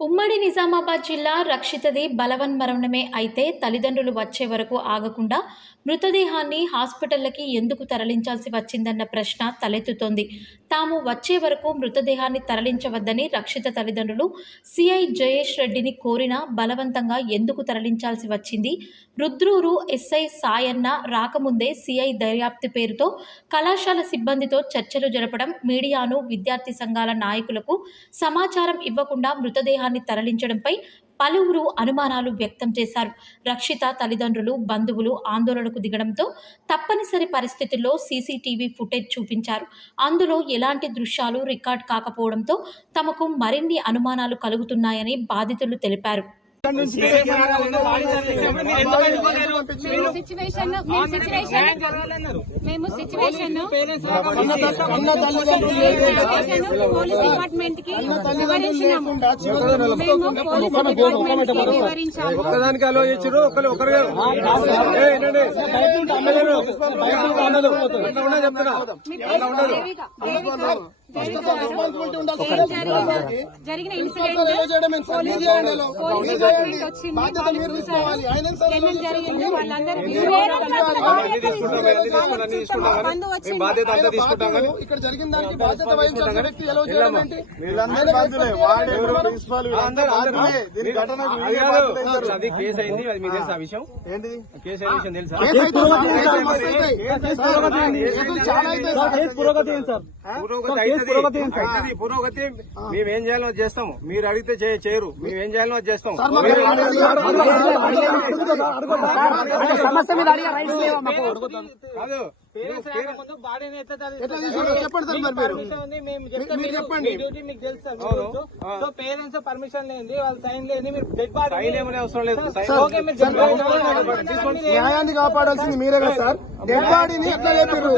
ఉమ్మడి నిజామాబాద్ జిల్లా రక్షితది బలవన్మరణమే అయితే తల్లిదండ్రులు వచ్చే వరకు ఆగకుండా మృతదేహాన్ని హాస్పిటళ్ళకి ఎందుకు తరలించాల్సి వచ్చిందన్న ప్రశ్న తలెత్తుతోంది. తాము వచ్చే వరకు మృతదేహాన్ని తరలించవద్దని రక్షిత తల్లిదండ్రులు సిఐ జయేష్ రెడ్డిని కోరినా బలవంతంగా ఎందుకు తరలించాల్సి వచ్చింది? రుద్రూరు ఎస్ఐ సాయన్న రాకముందే సిఐ దర్యాప్తు పేరుతో కళాశాల సిబ్బందితో చర్చలు జరపడం మీడియాను విద్యార్థి సంఘాల నాయకులకు సమాచారం ఇవ్వకుండా మృతదేహాన్ని తరలించడంపై పలువురు అనుమానాలు వ్యక్తం చేశారు. రక్షిత తల్లిదండ్రులు బంధువులు ఆందోళనకు దిగడంతో తప్పనిసరి పరిస్థితుల్లో సీసీటీవీ ఫుటేజ్ చూపించారు. అందులో ఎలాంటి దృశ్యాలు రికార్డ్ కాకపోవడంతో తమకు మరిన్ని అనుమానాలు కలుగుతున్నాయని బాధితులు తెలిపారు. మేము సిచ్యువేషన్ మేము పోలీస్ డిపార్ట్మెంట్కి వివరించినాము మేము పోలీస్ డిపార్ట్మెంట్కి వివరించాము ఒక్కదానికి అలో ఇచ్చారు ఒకరు ఒకరు జరిగిన ఇన్సిడెంట్ పోలీస్ బాధ్యత ఇక్కడ జరిగిన దానికి బాధ్యత వహించాల్సిన వ్యక్తి ఎలా. ఏంటి? అది కేసు అయింది అది మీకు తెలుసా ఆ విషయం? కేసు అయిన విషయం తెలుసా. పురోగతి మేమేం చేయాలో అది చేస్తాము మీరు అడిగితే చే- చేయరు మేమేం చేయాలో అది సమస్య మీద అడిగే రైట్స్ లేవా మాకు? కాదు పేరెంట్స్. పర్మిషన్ లేని వాళ్ళ సైన్ లేని మీరు డెడ్ బాడీ. న్యాయాన్ని కాపాడాల్సింది మీరే కదా సార్ డెడ్ బాడీని ఎట్లా చెప్పారు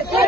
Justice!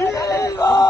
Viva!